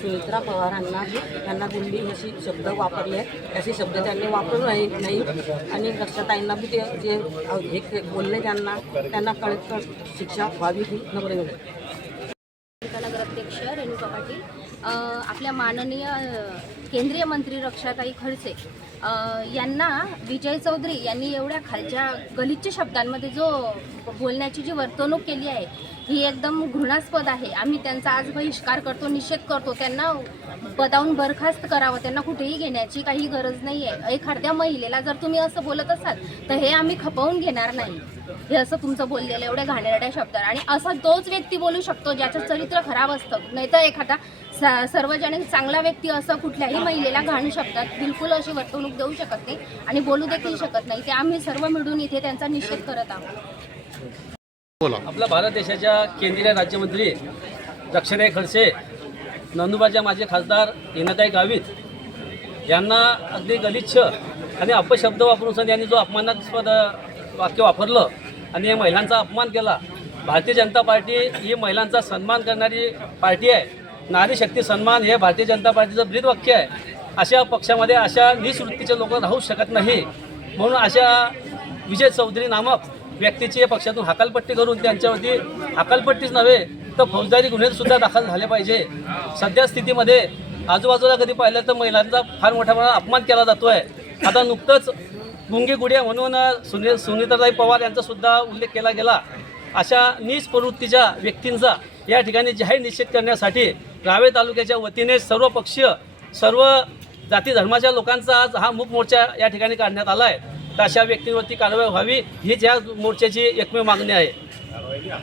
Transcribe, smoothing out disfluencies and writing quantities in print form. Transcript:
सुमित्रा पवारांना त्यांना गुंडी अशी शब्द वापरले, असे शब्द त्यांनी वापरू नाही आणि रक्षाताईंना बी ते जे हे बोलले त्यांना कळत शिक्षा व्हावी ही नम्र नगराध्यक्ष रेणुका पाटील, आपल्या माननीय केंद्रीय मंत्री रक्षाताई खडसे यांना विजय चौधरी यांनी एवढ्या खालच्या गलिच्छ शब्दांमध्ये जो बोलण्याची जी वर्तणूक केली आहे ही एकदम घृणास्पद आहे. आम्ही त्यांचा आज बहिष्कार करतो, निषेध करतो. त्यांना पदावरून बरखास्त करावं, त्यांना कुठेही घेण्याची काही गरज नाही आहे. एखाद्या महिलेला जर तुम्ही असं बोलत असाल तर हे आम्ही खपवून घेणार नाही. हे असं तुमचं बोललेलं एवढ्या घाणेरड्या शब्दात, आणि असा तोच व्यक्ती बोलू शकतो ज्याचं चरित्र खराब असतं, नाही तर एखादा सार्वजनिक चांगला व्यक्ती असं कुठल्याही महिलेला घाण शब्दात बिलकुल अशी वर्तवणूक देऊ शकत नाही आणि बोलू देखील शकत नाही. ते आम्ही सर्व मिळून इथे त्यांचा निषेध करत आहोत. आपल्या भारत देशाच्या केंद्रीय राज्यमंत्री रक्षाताई खडसे, नंदुरबारच्या माजी खासदार हिनाताई गावित यांना अगदी गलिच्छ आणि अपशब्द वापरून यांनी जो अपमानास्पद वाक्य वापरलं आणि या महिलांचा अपमान केला. भारतीय जनता पार्टी ही महिलांचा सन्मान करणारी पार्टी आहे. नारी शक्ती सन्मान हे भारतीय जनता पार्टीचं ब्रीदवाक्य आहे. अशा पक्षामध्ये अशा निवृत्तीचे लोक राहू शकत नाही. म्हणून अशा विजय चौधरी नामक व्यक्तीची या पक्षातून हकालपट्टी करून त्यांच्यावरती हकालपट्टीच नव्हे तर फौजदारी गुन्हेसुद्धा दाखल झाले पाहिजे. सध्या स्थितीमध्ये आजूबाजूला कधी पाहिलं तर महिलांचा फार मोठ्या प्रमाणात अपमान केला जातो आहे. आता नुकतंच गुंगी गुडिया म्हणून सुनीताताई पवार यांचासुद्धा उल्लेख केला गेला. अशा नीच प्रवृत्तीच्या व्यक्तींचा या ठिकाणी जाहीर निषेध करण्यासाठी रावेर तालुक्याच्या वतीने सर्व पक्षीय सर्व जाती धर्माच्या लोकांचा आज हा मूक मोर्चा या ठिकाणी काढण्यात आला आहे. तर अशा व्यक्तींवरती कारवाई व्हावी हीच या मोर्चाची एकमेव मागणी आहे.